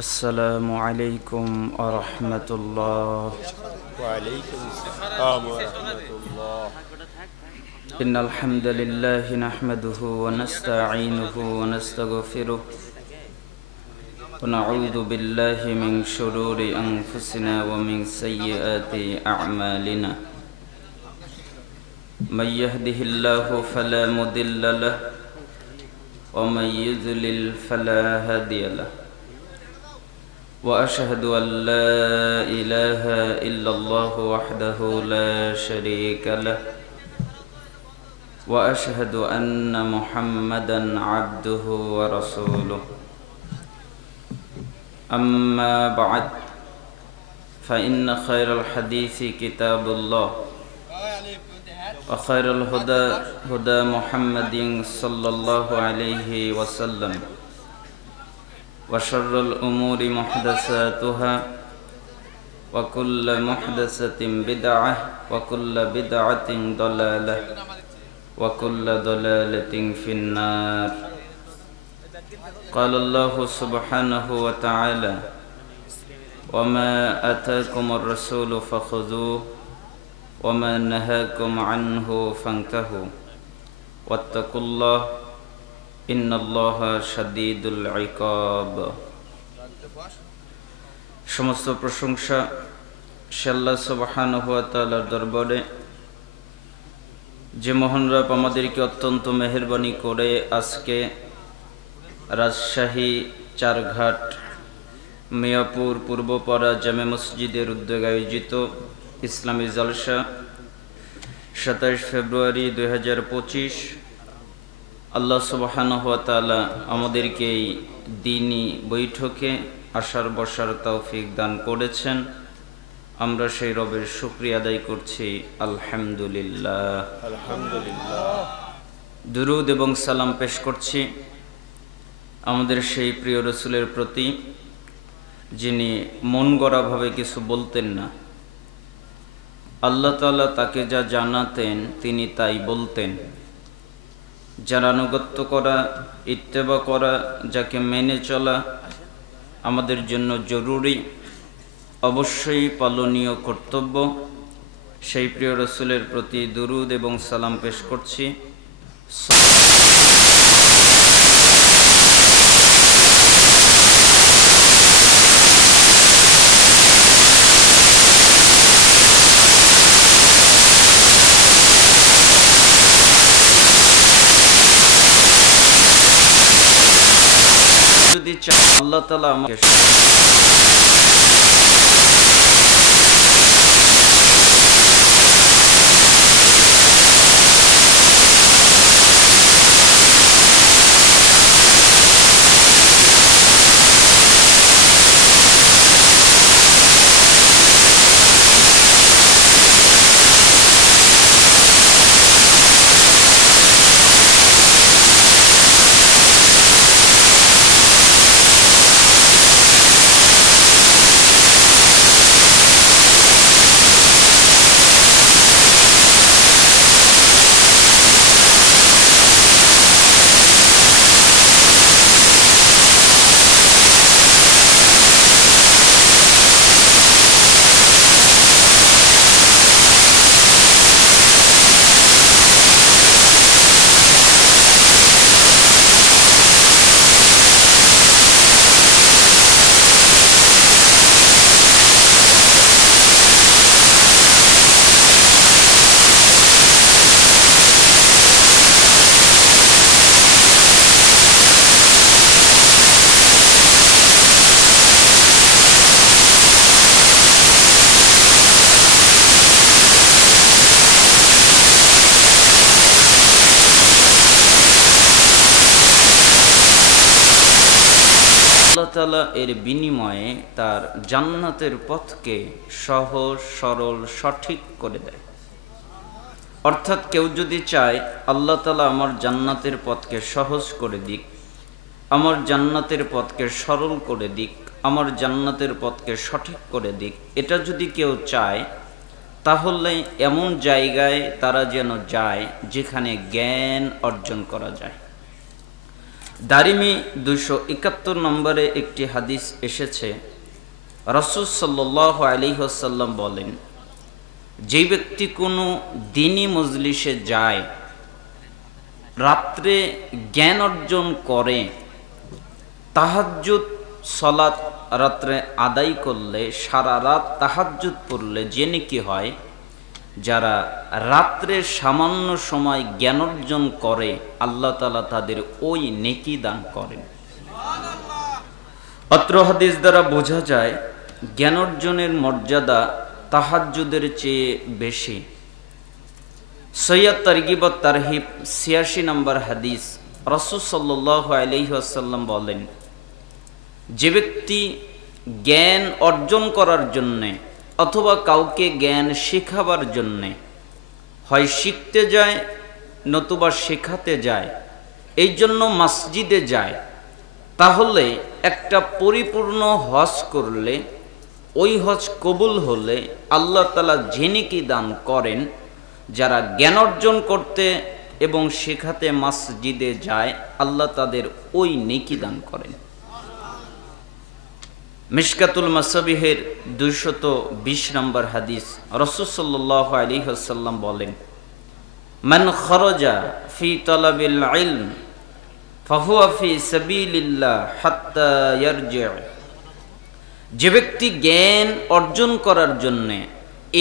السلام عليكم ورحمة الله. وعليكم السلام ورحمة الله. إن الحمد لله نحمده ونستعينه ونستغفره ونعوذ بالله من شرور أنفسنا ومن سيئات أعمالنا. من يهده الله فلا مضل له ومن يضلل فلا هادي له. وأشهد أن لا إله إلا الله وحده لا شريك له وأشهد أن محمدا عبده ورسوله. أما بعد فإن خير الحديث كتاب الله وخير الهدى هدى محمد صلى الله عليه وسلم وشر الأمور محدثاتها وكل محدثة بدعة وكل بدعة ضلالة وكل ضلالة في النار. قال الله سبحانه وتعالى: وما آتاكم الرسول فخذوه وما نهاكم عنه فانتهوا واتقوا الله ইন্নাল্লাহা শাদীদুল ইকাব। সমস্ত প্রশংসা আল্লাহ সুবহানাহু ওয়া তাআলার দরবারে, যে মহান রব আমাদেরকে অত্যন্ত মেহেরবানি করে আজকে রাজশাহী চারঘাট মিয়াপুর পূর্বপাড়া জামে মসজিদের উদ্যোগে আয়োজিত ইসলামী জলসা 27 ফেব্রুয়ারি 2025 আল্লাহ সুবহানাহু ওয়া তাআলা আমাদেরকে এই দ্বীনি বৈঠকে আসার বসার তৌফিক দান করেছেন। আমরা সেই রবের শুকরিয়া আদায় করছি, আলহামদুলিল্লাহ। আলহামদুলিল্লাহ। দুরূদ এবং সালাম পেশ করছি আমাদের সেই প্রিয় রাসূলের প্রতি, যিনি মন গড়াভাবে কিছু বলতেন না। আল্লাহ তাআলা তাকে যা জানাতেন তিনি তাই বলতেন। যার আনুগত্য করা, ইত্তেবা করা, যাকে মেনে চলা আমাদের জন্য জরুরি, অবশ্যই পালনীয় কর্তব্য, সেই প্রিয় রাসূলের প্রতি দুরূদ এবং সালাম পেশ করছি। যদি চাই আল্লাহ তাআলা আমাকে আল্লাহ তাআলা এর বিনিময়ে তার জান্নাতের পথকে সহজ, সরল, সঠিক করে দেয়। অর্থাৎ কেউ যদি চায় আল্লাহ তাআলা আমার জান্নাতের পথকে সহজ করে দিক, আমার জান্নাতের পথকে সরল করে দিক, আমার জান্নাতের পথকে সঠিক করে দিক, এটা যদি কেউ চায়, তাহলে এমন জায়গায় তারা যেন যায় যেখানে জ্ঞান অর্জন করা যায়। দারিমি 271 নম্বরে একটি হাদিস এসেছে, রাসূল সাল্লাল্লাহু আলাইহি ওয়াসাল্লাম বলেন, যে ব্যক্তি কোনো দ্বীনি মজলিসে যায়, রাত্রে জ্ঞান অর্জন করে, তাহাজ্জুদ সালাত রাত্রে আদায় করলে, সারা রাত তাহাজ্জুদ পড়লে যে নেকি হয়, যারা রাত্রে সামান্য সময় জ্ঞান অর্জন করে আল্লাহ তাআলা তাদের ওই নেকি দান করেন। অত্র হাদিস দ্বারা বোঝা যায় জ্ঞান অর্জনের মর্যাদা তাহাজ্জুদের চেয়ে বেশি। সৈয়দ তারগিব ওয়াত তারহিব 86 নম্বর হাদিস, রাসূল সাল্লাল্লাহু আলাইহি ওয়াসাল্লাম বলেন, যে ব্যক্তি জ্ঞান অর্জন করার জন্যে অথবা কাউকে জ্ঞান শেখাবার জন্যে হয় শিখতে যায় নতুবা শেখাতে যায়, এই জন্য মসজিদে যায়, তাহলে একটা পরিপূর্ণ হজ করলে, ওই হজ কবুল হলে আল্লাহ তাআলা যে নেকি দান করেন, যারা জ্ঞান অর্জন করতে এবং শেখাতে মসজিদে যায় আল্লাহ তাদের ওই নেকি দান করেন। মিশকাতুল মাসাবিহের 220 নম্বর হাদিস, রাসূল সাল্লাল্লাহু আলাইহি ওয়াসাল্লাম বলেন, মান খারাজা ফি তালাবিল ইলম ফাহুয়া ফি সাবিলিল্লাহ হাত্তা ইয়ারজি'। যে ব্যক্তি জ্ঞান অর্জন করার জন্যে,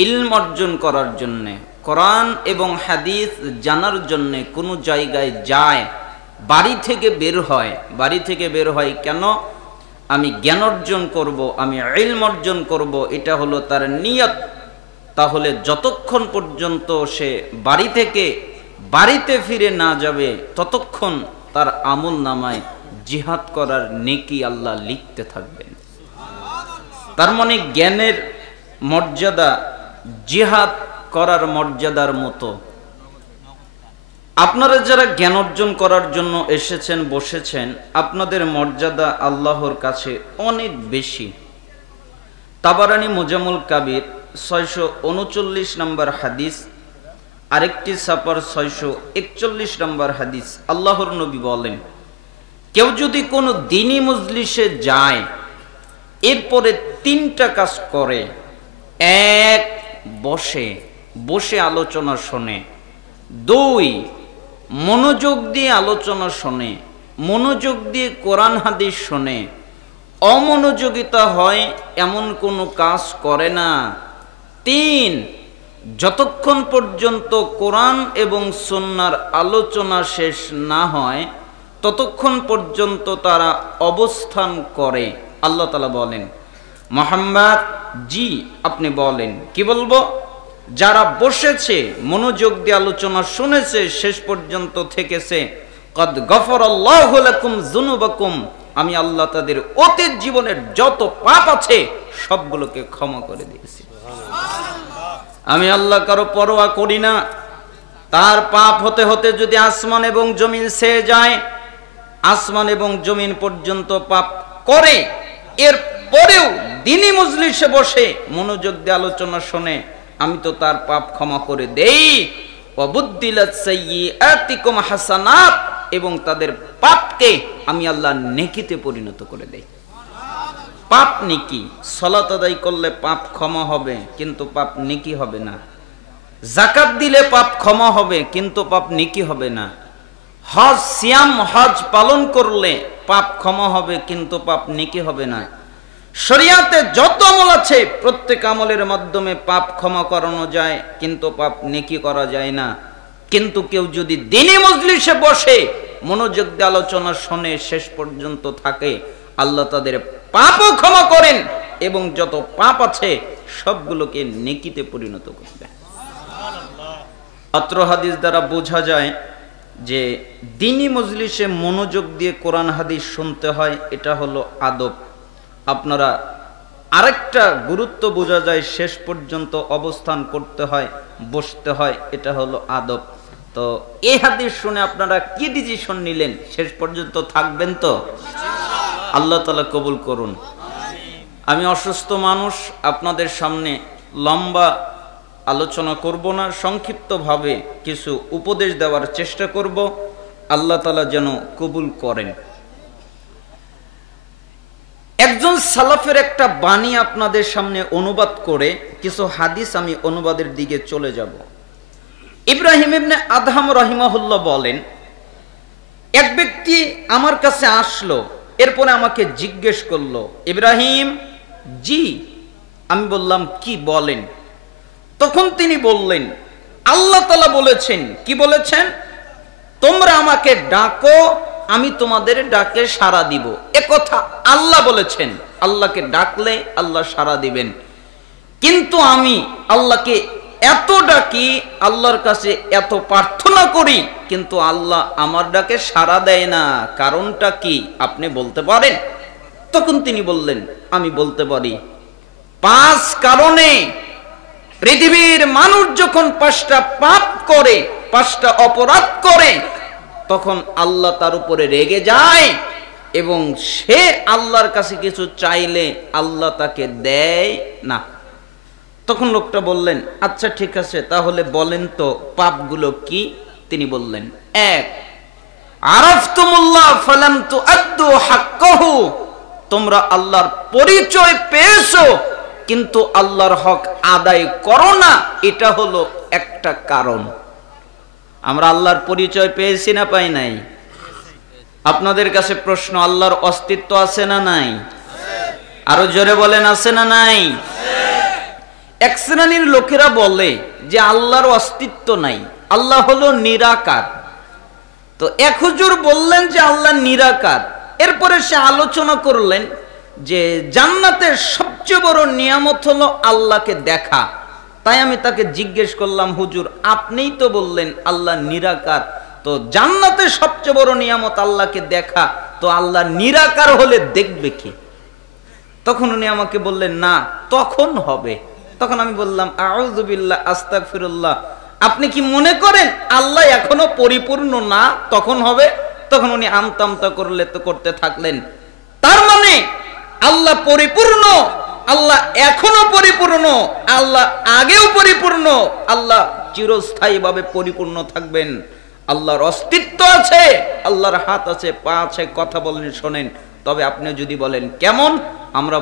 ইলম অর্জন করার জন্যে, কোরআন এবং হাদিস জানার জন্যে কোনো জায়গায় যায়, বাড়ি থেকে বের হয় কেন? আমি জ্ঞান অর্জন করব, আমি ইলম অর্জন করব, এটা হলো তার নিয়ত। তাহলে যতক্ষণ পর্যন্ত সে বাড়ি থেকে বাড়িতে ফিরে না যাবে ততক্ষণ তার আমল নামায় জিহাদ করার নেকি আল্লাহ লিখতে থাকবেন। তার মানে জ্ঞানের মর্যাদা জিহাদ করার মর্যাদার মতো। আপনারা যারা জ্ঞান অর্জন করার জন্য এসেছেন, বসেছেন, আপনাদের মর্যাদা আল্লাহর কাছে অনেক বেশি। তাবারানী মুজামুল কাবির 639 নম্বর হাদিস, আরেকটি সাপার 641 নম্বর হাদিস, আল্লাহর নবী বলেন, কেউ যদি কোনো দ্বীনি মজলিসে যায়, এরপরে 3টা কাজ করে, 1 বসে আলোচনা শোনে, 2 মনোযোগ দিয়ে আলোচনা শোনে, মনোযোগ দিয়ে কোরআন হাদিস শোনে, অমনোযোগিতা হয় এমন কোনো কাজ করে না, 3 যতক্ষণ পর্যন্ত কোরআন এবং সুন্নাহর আলোচনা শেষ না হয় ততক্ষণ পর্যন্ত তারা অবস্থান করে। আল্লাহ তাআলা বলেন, মুহাম্মদ জি আপনি বলেন, কি বলবো? যারা বসেছে, মনোযোগ দিয়ে আলোচনা শুনেছে, শেষ পর্যন্ত থেকেছে, কদ গফরাল্লাহু লাকুম যুনুবাকুম, আমি আল্লাহ তাদের অতীত জীবনের যত পাপ আছে সবগুলোকে ক্ষমা করে দিয়েছি। আমি আল্লাহ কারো পরোয়া করি না। তার পাপ হতে হতে যদি আসমান এবং জমিন ছেয়ে যায়, আসমান এবং জমিন পর্যন্ত পাপ করে, এর পরেও দ্বীনি মজলিসে বসে মনোযোগ দিয়ে আলোচনা শুনে, আমি তো তার পাপ ক্ষমা করে দেই। ওয়াবুদ্দিলাত সাইয়্যাতিকুম হাসানাত, এবং তাদের পাপকে আমি আল্লাহ নেকিতে পরিণত করে দেই। পাপ নেকি, সালাত আদায় করলে পাপ ক্ষমা হবে কিন্তু পাপ নেকি হবে না। যাকাত দিলে পাপ ক্ষমা হবে কিন্তু পাপ নেকি হবে না। হজ সিয়াম হজ পালন করলে পাপ ক্ষমা হবে কিন্তু পাপ নেকি হবে না। শরিয়াতে যত আমল আছে প্রত্যেক আমলের মাধ্যমে পাপ ক্ষমা করানো যায় কিন্তু পাপ নেকি করা যায় না। কিন্তু কেউ যদি দ্বীনি মজলিসে বসে মনোযোগ দিয়ে আলোচনা শুনে শেষ পর্যন্ত থাকে, আল্লাহ তাদের পাপও ক্ষমা করেন এবং যত পাপ আছে সবগুলোকে নেকিতে পরিণত করবেন। অত্র হাদিস দ্বারা বোঝা যায় যে দ্বীনি মজলিসে মনোযোগ দিয়ে কোরআন হাদিস শুনতে হয়, এটা হলো আদব। আপনারা আরেকটা গুরুত্ব বোঝা যায়, শেষ পর্যন্ত অবস্থান করতে হয়, বসতে হয়, এটা হলো আদব। তো এই হাদিস শুনে আপনারা কি ডিসিশন নিলেন? শেষ পর্যন্ত থাকবেন তো? আল্লাহ তাআলা কবুল করুন। আমি অসুস্থ মানুষ, আপনাদের সামনে লম্বা আলোচনা করব না, সংক্ষিপ্তভাবে কিছু উপদেশ দেওয়ার চেষ্টা করব। আল্লাহ তাআলা যেন কবুল করেন। একজন সালাফের একটা বাণী আপনাদের সামনে অনুবাদ করে কিছু হাদিস আমি অনুবাদের দিকে চলে যাব। ইব্রাহিম ইবনে আদহাম রাহিমাহুল্লাহ বলেন, এক ব্যক্তি আমার কাছে আসলো, এরপরে আমাকে জিজ্ঞেস করলো, ইব্রাহিম, জি। আমি বললাম, কি বলেন? তখন তিনি বললেন, আল্লাহ তাআলা বলেছেন, কি বলেছেন? তোমরা আমাকে ডাকো, আমি তোমাদের ডাকে সাড়া দিব। এ কথা আল্লাহ বলেছেন। আল্লাহকে ডাকলে আল্লাহ সাড়া দিবেন। কিন্তু আমি আল্লাহকে এত ডাকি, আল্লাহর কাছে এত প্রার্থনা করি, কিন্তু আল্লাহ আমার ডাকে সাড়া দেয় না। কারণটা কি আপনি বলতে পারেন? তখন তিনি বললেন, আমি বলতে পারি। 5 কারণে পৃথিবীর মানুষ যখন 5টা পাপ করে, 5টা অপরাধ করে, তখন আল্লাহ তার উপরে রেগে যায় এবং সে আল্লাহর কাছে কিছু চাইলে আল্লাহ তাকে দেয় না। তখন লোকটা বললেন, আচ্ছা ঠিক আছে, তাহলে বলেন তো পাপগুলো কি? তিনি বললেন, 1, আরাফতুমুল্লাহ ফালাম তুআদ্দু হাক্কাহু, তোমরা আল্লাহর পরিচয় পেয়েছো কিন্তু আল্লাহর হক আদায় করো না। এটা হলো একটা কারণ। আমরা আল্লাহর পরিচয় পেয়েছি না পাই নাই? আপনাদের কাছে প্রশ্ন, আল্লাহর অস্তিত্ব আছে না নাই? আরো জোরে বলেন, আছে না নাই? এক শ্রেণীর লোকেরা বলে যে আল্লাহর অস্তিত্ব নাই, আল্লাহ হলো নিরাকার। তো এক হুজুর বললেন যে আল্লাহ নিরাকার। এরপরে সে আলোচনা করলেন যে জান্নাতের সবচেয়ে বড় নিয়ামত হলো আল্লাহকে দেখা। তাই আমি তাকে জিজ্ঞেস করলাম, হুজুর আপনিই তো বললেন আল্লাহ নিরাকার, তো জান্নাতের সবচেয়ে বড় নিয়ামত আল্লাহকে দেখা, তো আল্লাহ নিরাকার হলে দেখবে কি? তখন উনি আমাকে বললেন, না তখন হবে। তখন আমি বললাম, আউযু বিল্লাহ, আস্তাগফিরুল্লাহ, আপনি কি মনে করেন আল্লাহ এখনো পরিপূর্ণ না, তখন হবে? তখন উনি আমতামতা করতে থাকলেন। তার মানে আল্লাহ পরিপূর্ণ, আল্লাহ এখনো পরিপূর্ণ, আল্লাহ আগেও পরিপূর্ণ, আল্লাহ চিরস্থায়ীভাবে পরিপূর্ণ থাকবেন। আল্লাহর অস্তিত্ব আছে, আল্লাহর হাত আছে, পা আছে, কথা বলেন, শোনেন। তবে আপনি যদি বলেন কেমন, আমরা